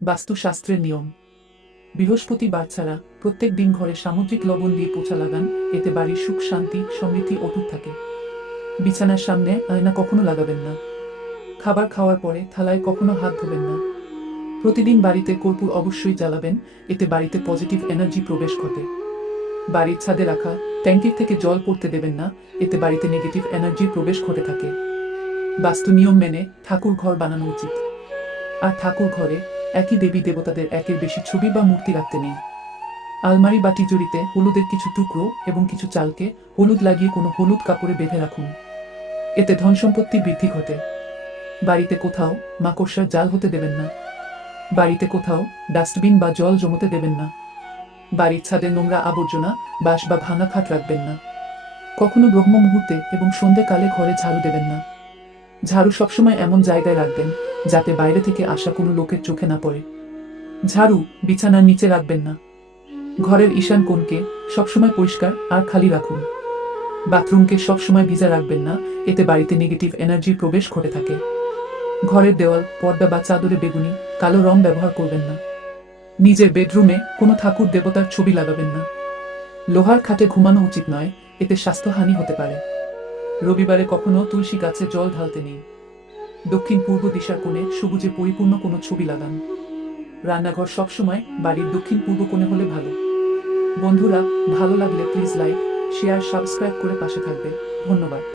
বাস্তুশাস্ত্রের নিয়ম। বৃহস্পতিবার ছাড়া প্রত্যেক দিন ঘরে সামুদ্রিক লবণ দিয়ে পোছা লাগান, এতে বাড়ির সুখ শান্তি সমৃদ্ধি অটুট থাকে। বিছানার সামনে আয়না কখনো লাগাবেন না। খাবার খাওয়ার পরে থালায় কখনো হাত ধোবেন না। প্রতিদিন বাড়িতে কর্পূর অবশ্যই জ্বালাবেন, এতে বাড়িতে পজিটিভ এনার্জি প্রবেশ ঘটে। বাড়ির ছাদে রাখা ট্যাঙ্কির থেকে জল পড়তে দেবেন না, এতে বাড়িতে নেগেটিভ এনার্জির প্রবেশ ঘটে থাকে। বাস্তু নিয়ম মেনে ঠাকুর ঘর বানানো উচিত। আর ঠাকুর ঘরে একই দেবী দেবতাদের একের বেশি ছবি বা মূর্তি রাখতে নেই। আলমারি বা তিজুরিতে হলুদের কিছু টুকরো এবং কিছু চালকে হলুদ লাগিয়ে কোনো হলুদ কাপড়ে বেঁধে রাখুন, এতে ধন সম্পত্তি বৃদ্ধি ঘটে। বাড়িতে কোথাও মাকড়সার জাল হতে দেবেন না। বাড়িতে কোথাও ডাস্টবিন বা জল জমতে দেবেন না। বাড়ির ছাদে নোংরা আবর্জনা, বাঁশ বা ভাঙা খাট রাখবেন না। কখনো ব্রহ্ম মুহূর্তে এবং সন্ধ্যেকালে ঘরে ঝাড়ু দেবেন না। ঝাড়ু সবসময় এমন জায়গায় রাখবেন যাতে বাইরে থেকে আসা কোনো লোকের চোখে না পড়ে। ঝাড়ু বিছানার নিচে রাখবেন না। ঘরের ঈশান কোণকে সবসময় পরিষ্কার আর খালি রাখুন। বাথরুমকে সবসময় ভিজা রাখবেন না, এতে বাড়িতে নেগেটিভ এনার্জির প্রবেশ ঘটে থাকে। ঘরের দেওয়াল, পর্দা বা চাদরে বেগুনি, কালো রং ব্যবহার করবেন না। নিজের বেডরুমে কোনো ঠাকুর দেবতার ছবি লাগাবেন না। লোহার খাটে ঘুমানো উচিত নয়, এতে স্বাস্থ্যহানি হতে পারে। রবিবারে কখনো তুলসী গাছে জল ঢালতে নেই। দক্ষিণ পূর্ব দিশার কোণে সবুজে পরিপূর্ণ কোনো ছবি লাগান। রান্নাঘর সবসময় বাড়ির দক্ষিণ পূর্ব কোণে হলে ভালো। বন্ধুরা, ভালো লাগলে প্লিজ লাইক, শেয়ার, সাবস্ক্রাইব করে পাশে থাকবে। ধন্যবাদ।